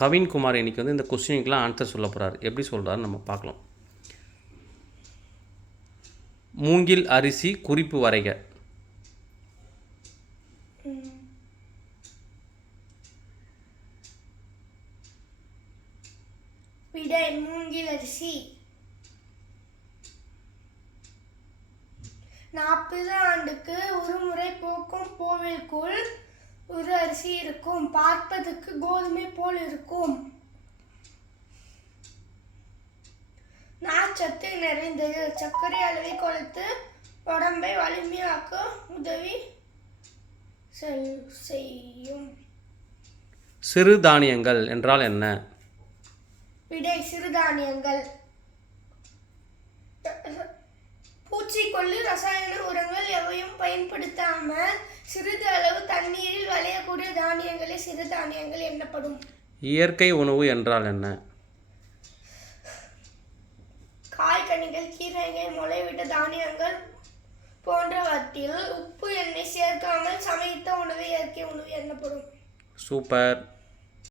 கவின்குமார் இன்றைக்கி வந்து இந்த கொஸ்டினுக்கெலாம் ஆன்சர் சொல்ல போகிறார். எப்படி சொல்கிறாருன்னு நம்ம பார்க்கலாம். மூங்கில் அரிசி குறிப்பு வரைக. விடை மூங்கில் அரிசி. 40 ஆண்டுக்கு ஒரு முறை பூக்கும் பூவிற்குள் ஒரு அரிசி இருக்கும். பார்ப்பதற்கு கோதுமை போல் இருக்கும். நார்ச்சத்து நிறைந்தது. சர்க்கரை அளவை குறைத்து உடம்பை வலிமையாக்க உதவி செய்யும். சிறுதானியங்கள் என்றால் என்ன? விடை சிறுதானியங்கள் பூச்சிக்கொல்லி ரசாயன உரங்கள் எவையும் பயன்படுத்தாமல் சிறிது அளவு தண்ணீரில் விளையக்கூடிய தானியங்களே சிறுதானியங்கள் எனப்படும். இயற்கை உணவு என்றால் என்ன? காய்கனிகள், கீரைகள், முளைவிட்ட தானியங்கள் போன்றவற்றில் உப்பு எண்ணெய் சேர்க்காமல் சமைத்த உணவு இயற்கை உணவு எனப்படும். சூப்பர்.